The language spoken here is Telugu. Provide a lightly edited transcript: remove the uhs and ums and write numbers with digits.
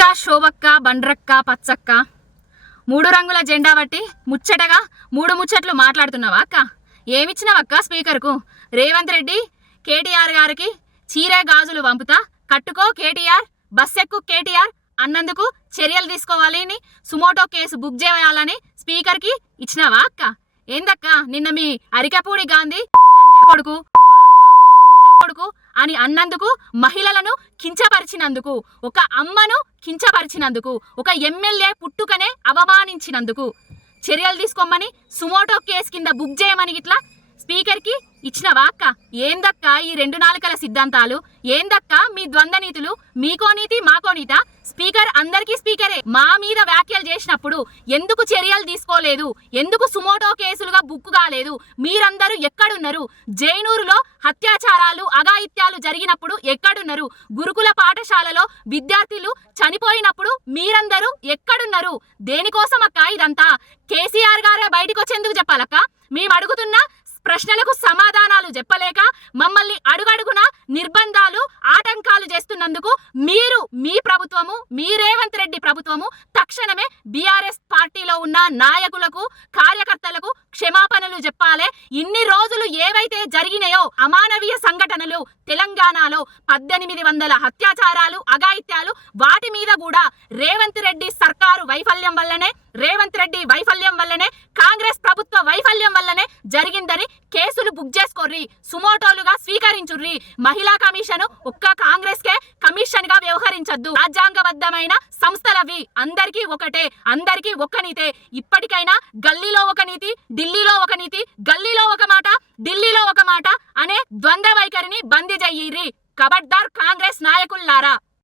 తిక్క శోభక్క బండ్రక్క పచ్చక్క మూడు రంగుల జెండా బట్టి ముచ్చటగా మూడు ముచ్చట్లు మాట్లాడుతున్నావా అక్క? ఏమిచ్చినవక్క స్పీకర్కు? రేవంత్ రెడ్డి కేటీఆర్ గారికి చీర గాజులు పంపుతా, కట్టుకో కేటీఆర్, బస్సెక్కు కేటీఆర్ అన్నందుకు చర్యలు తీసుకోవాలని సుమోటో కేసు బుక్ చేయాలని స్పీకర్కి ఇచ్చినావా అక్క? ఏందక్క నిన్న మీ అరికపూడి గాంధీ కొడుకు కొడుకు అని అన్నందుకు, మహిళలను కించపరిచినందుకు, ఒక అమ్మను కించపరిచినందుకు, ఒక ఎమ్మెల్యే పుట్టుకనే అవమానించినందుకు చర్యలు తీసుకోమని సుమోటో కేసు కింద బుక్ చేయమని ఇట్లా స్పీకర్కి ఇచ్చినవా అక్క? ఏందక్క ఈ రెండు నాలుకల సిద్ధాంతాలు? ఏందక్క మీ ద్వంద్వ నీతులు? మీకో నీతి మాకో నీత? స్పీకర్ అందరికీ స్పీకరే. మా మీద వ్యాఖ్యలు చేసినప్పుడు ఎందుకు చర్యలు తీసుకోలేదు? ఎందుకు సుమోటో కేసులుగా బుక్ కాలేదు? మీరందరూ ఎక్కడున్నారు? జైనూరులో అత్యాచారాలు అఘాయిత్యాలు జరిగినప్పుడు ఎక్కడున్నారు? గురుకుల పాఠశాలలో విద్యార్థులు చనిపోయినప్పుడు మీరందరూ ఎక్కడున్నారు? దేనికోసం అక్క ఇదంతా? కేసీఆర్ గారే బయటకు వచ్చేందుకు చెప్పాలక్క? మేము అడుగుతున్న ప్రశ్నలకు సమాధానాలు చెప్పలేక మమ్మల్ని అడుగడుగున నిర్బంధాలు ఆటంకాలు చేస్తున్నందుకు మీరు, మీ ప్రభుత్వము, మీ రేవంత్ రెడ్డి ప్రభుత్వము తక్షణమే బీఆర్ఎస్ పార్టీలో ఉన్న నాయకులకు, కార్యకర్తలకు క్షమాపణలు చెప్పాలి. ఇన్ని రోజులు ఏవైతే జరిగినాయో అమానవీయ సంఘటనలు తెలంగాణలో 1800 అత్యాచారాలు అఘాయిత్యాలు, వాటి మీద కూడా రేవంత్ రెడ్డి సర్కారు వైఫల్యం వల్లనే, రేవంత్ రెడ్డి వైఫల్యం వల్లనే, కాంగ్రెస్ ప్రభుత్వ వైఫల్యం వల్లనే జరిగిందని కేసులు బుక్ చేసుకోర్రి, సుమోటోలుగా స్వీకరించుర్రి. మహిళా కమిషన్ ఒక్క కాంగ్రెస్ కే కమిషన్ గా వ్యవహరించద్దు. రాజ్యాంగబద్ధమైన సంస్థలవి, అందరికీ ఒకటే, అందరికీ ఒక్క నీతే. ఇప్పటికైనా గల్లీలో ఒక నీతి, ఢిల్లీలో ఒక నీతి, గల్లీలో ఒక మాట, ఢిల్లీలో ఒక మాట అనే ద్వంద్వ వైఖరిని బందీ చెయ్యిర్రి. కబడ్దార్ కాంగ్రెస్ నాయకుల్లారా.